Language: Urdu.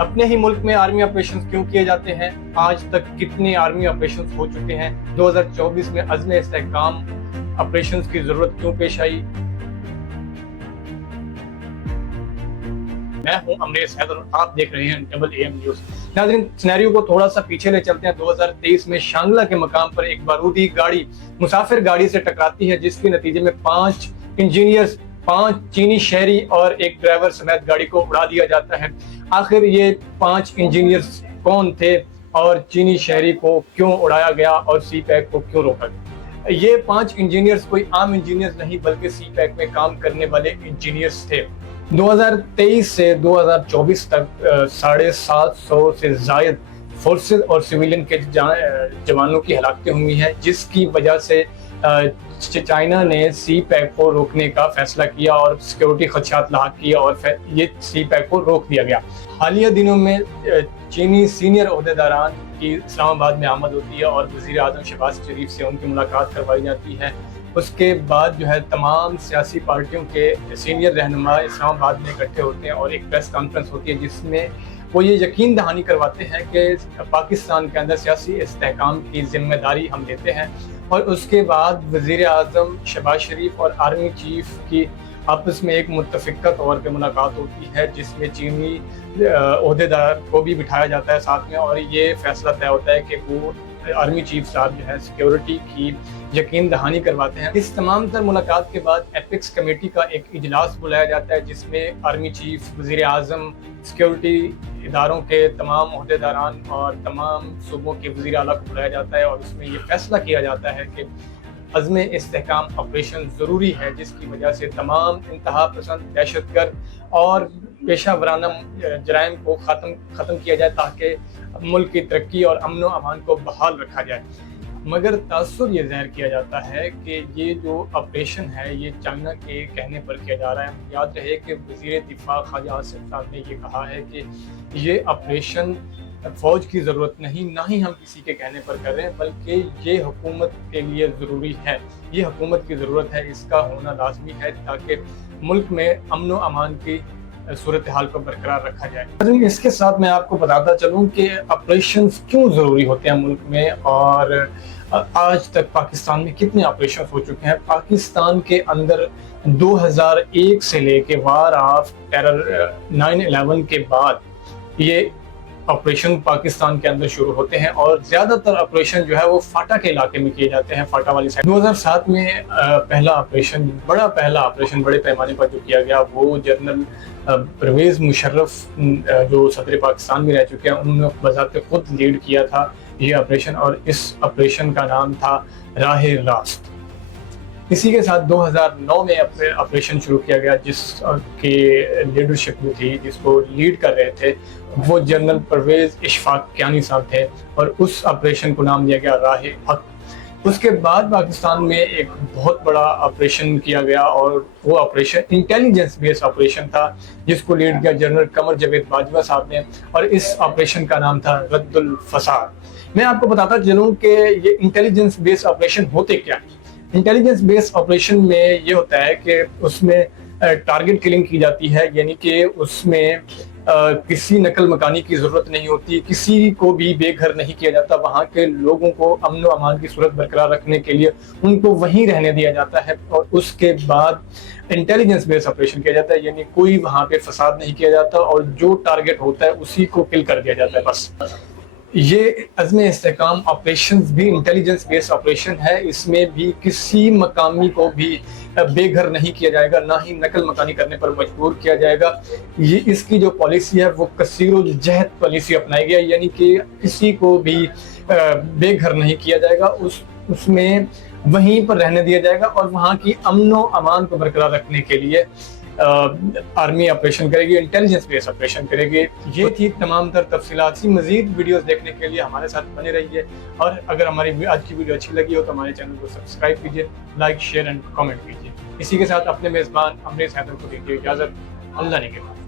اپنے ہی ملک میں آرمی آپریشنز کیوں کیے جاتے ہیں؟ آج تک کتنے آرمی آپریشنز ہو چکے ہیں؟ 2024 میں عزم استحکام آپریشنز کی ضرورت کیوں پیش آئی؟ میں ہوں امریز حیدر اور آپ دیکھ رہے ہیں ڈبل اے ایم نیوز۔ ناظرین، سینیریو کو تھوڑا سا پیچھے لے چلتے ہیں۔ 2023 میں شانگلہ کے مقام پر ایک بارودی گاڑی مسافر گاڑی سے ٹکراتی ہے، جس کے نتیجے میں 5 انجینئرز، 5 چینی شہری اور ایک ڈرائیور سمیت گاڑی کو اڑا دیا جاتا ہے۔ آخر یہ 5 انجینئرز کون تھے اور چینی شہری کو کیوں اڑایا گیا اور سی پیک کو کیوں روکا گیا؟ یہ 5 انجینئرز کوئی عام انجینئرز نہیں بلکہ سی پیک میں کام کرنے والے انجینئرز تھے۔ 2023 سے 2024 تک 750 سے زائد فورسز اور سویلین کے جوانوں کی ہلاکتیں ہوئی ہیں، جس کی وجہ سے چائنا نے سی پیک کو روکنے کا فیصلہ کیا اور سیکیورٹی خدشات لاحق کیا اور یہ سی پیک کو روک دیا گیا۔ حالیہ دنوں میں چینی سینئر عہدیداران کی اسلام آباد میں آمد ہوتی ہے اور وزیر اعظم شہباز شریف سے ان کی ملاقات کروائی جاتی ہے۔ اس کے بعد تمام سیاسی پارٹیوں کے سینئر رہنما اسلام آباد میں اکٹھے ہوتے ہیں اور ایک پریس کانفرنس ہوتی ہے، جس میں وہ یہ یقین دہانی کرواتے ہیں کہ پاکستان کے اندر سیاسی استحکام کی ذمہ داری ہم لیتے ہیں۔ اور اس کے بعد وزیر اعظم شہباز شریف اور آرمی چیف کی آپس میں ایک متفقہ طور پہ ملاقات ہوتی ہے، جس میں چینی عہدیدار کو بھی بٹھایا جاتا ہے ساتھ میں، اور یہ فیصلہ طے ہوتا ہے کہ وہ آرمی چیف صاحب سیکیورٹی کی یقین دہانی کرواتے ہیں۔ اس تمام تر ملاقات کے بعد ایپکس کمیٹی کا ایک اجلاس بلایا جاتا ہے، جس میں آرمی چیف، وزیر اعظم، سیکیورٹی اداروں کے تمام عہدیداران اور تمام صوبوں کے وزیر اعلیٰ کو بلایا جاتا ہے، اور اس میں یہ فیصلہ کیا جاتا ہے کہ عزم استحکام آپریشن ضروری ہے، جس کی وجہ سے تمام انتہا پسند، دہشت گرد اور پیشہ ورانہ جرائم کو ختم کیا جائے، تاکہ ملک کی ترقی اور امن و امان کو بحال رکھا جائے۔ مگر تاثر یہ ظاہر کیا جاتا ہے کہ یہ جو آپریشن ہے یہ چائنا کے کہنے پر کیا جا رہا ہے۔ یاد رہے کہ وزیر دفاع خواجہ آصف صاحب نے یہ کہا ہے کہ یہ آپریشن فوج کی ضرورت نہیں، نہ ہی ہم کسی کے کہنے پر کر رہے ہیں، بلکہ یہ حکومت کے لیے ضروری ہے، یہ حکومت کی ضرورت ہے، اس کا ہونا لازمی ہے، تاکہ ملک میں امن و امان کی صورتحال کو برقرار رکھا جائے۔ اس کے ساتھ میں آپ کو بتاتا چلوں کہ آپریشنز کیوں ضروری ہوتے ہیں ملک میں، اور آج تک پاکستان میں کتنے آپریشنز ہو چکے ہیں۔ پاکستان کے اندر 2001 سے لے کے وار آف ٹیرر 9/11 کے بعد یہ آپریشن پاکستان کے اندر شروع ہوتے ہیں، اور زیادہ تر آپریشن وہ فاٹا کے علاقے میں کیے جاتے ہیں، فاٹا والی سائڈ۔ 2007 میں پہلا آپریشن بڑے پیمانے پر جو کیا گیا، وہ جنرل پرویز مشرف جو صدر پاکستان میں رہ چکے ہیں، انہوں نے بذات خود لیڈ کیا تھا یہ آپریشن، اور اس آپریشن کا نام تھا راہ راست۔ اسی کے ساتھ 2009 میں آپریشن شروع کیا گیا، جس کی لیڈرشپ میں تھی، جس کو لیڈ کر رہے تھے، وہ جنرل پرویز اشفاق کیانی صاحب تھے، اور اس آپریشن کو نام دیا گیا راہ حق۔ اس کے بعد پاکستان میں ایک بہت بڑا آپریشن کیا گیا، اور وہ آپریشن انٹیلیجنس بیس آپریشن تھا، جس کو لیڈ کیا جنرل قمر جاوید باجوہ صاحب نے، اور اس آپریشن کا نام تھا رد الفساد۔ میں آپ کو بتاتا چلوں کہ یہ انٹیلیجنس بیس آپریشن ہوتے کیا ہیں۔ انٹیلیجنس بیس آپریشن میں یہ ہوتا ہے کہ اس میں ٹارگٹ کلنگ کی جاتی ہے، یعنی کہ اس میں کسی نقل مکانی کی ضرورت نہیں ہوتی، کسی کو بھی بے گھر نہیں کیا جاتا، وہاں کے لوگوں کو امن و امان کی صورت برقرار رکھنے کے لیے ان کو وہیں رہنے دیا جاتا ہے، اور اس کے بعد انٹیلیجنس بیس آپریشن کیا جاتا ہے، یعنی کوئی وہاں پہ فساد نہیں کیا جاتا، اور جو ٹارگٹ ہوتا ہے اسی کو کل کر دیا جاتا ہے بس۔ یہ عزم استحکام آپریشنز بھی انٹیلیجنس بیس آپریشن ہے، اس میں بھی کسی مقامی کو بھی بے گھر نہیں کیا جائے گا، نہ ہی نقل مکانی کرنے پر مجبور کیا جائے گا۔ یہ اس کی جو پالیسی ہے وہ کثیر الجہت پالیسی اپنائی گیا، یعنی کہ کسی کو بھی بے گھر نہیں کیا جائے گا، اس میں وہیں پر رہنے دیا جائے گا، اور وہاں کی امن و امان کو برقرار رکھنے کے لیے آرمی آپریشن کرے گی، انٹیلیجنس بیس آپریشن کرے گی۔ یہ تھی تمام تر تفصیلات۔ مزید ویڈیوز دیکھنے کے لیے ہمارے ساتھ بنے رہیے، اور اگر ہماری آج کی ویڈیو اچھی لگی ہو تو ہمارے چینل کو سبسکرائب کیجیے، لائک، شیئر اینڈ کامنٹ کیجیے۔ اسی کے ساتھ اپنے میزبان امریز حیدر کو دیجیے اجازت۔ اللہ نگہبان۔